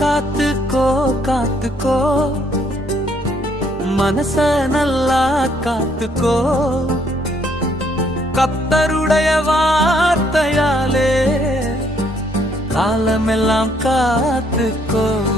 காத்துக்கோ காத்துக்கோ மனச நல்லா காத்துக்கோ. கத்தருடைய வார்த்தையாலே காலமெல்லாம் காத்துக்கோ.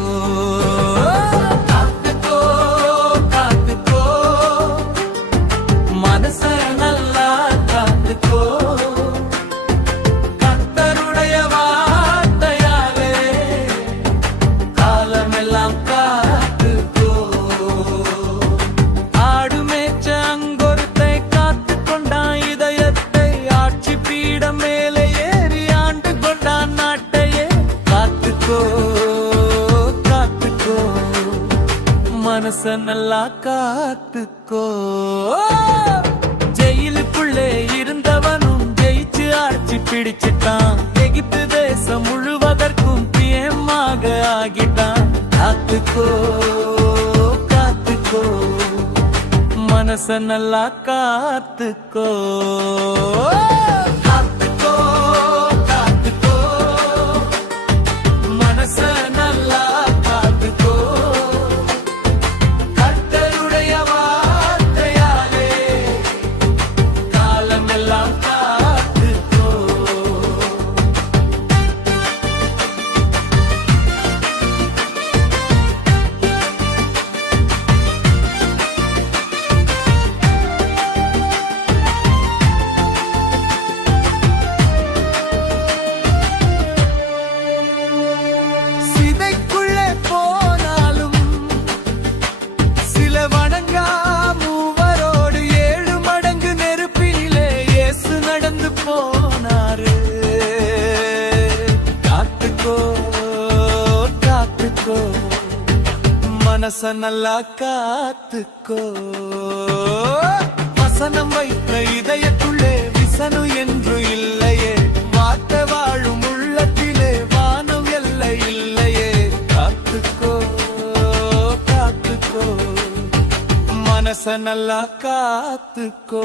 மனச நல்லா காத்துக்கோ ஜெயிலுக்குள்ளே இருந்தவனும் ஜெயிச்சு ஆட்சி பிடிச்சிட்டான். எகிப்து தேசம் முழுவதற்கும் பியமாக ஆகிட்டான். காத்துக்கோ காத்துக்கோ. மனச நல்லா காத்துக்கோ. மனச நல்லா காத்துக்கோ. வசனம் வைத்த இதயத்துள்ளே விசனு என்று இல்லையே. வார்த்தை வாழும் உள்ளத்திலே வானம் எல்லை இல்லையே. காத்துக்கோ காத்துக்கோ. மனச நல்லா காத்துக்கோ.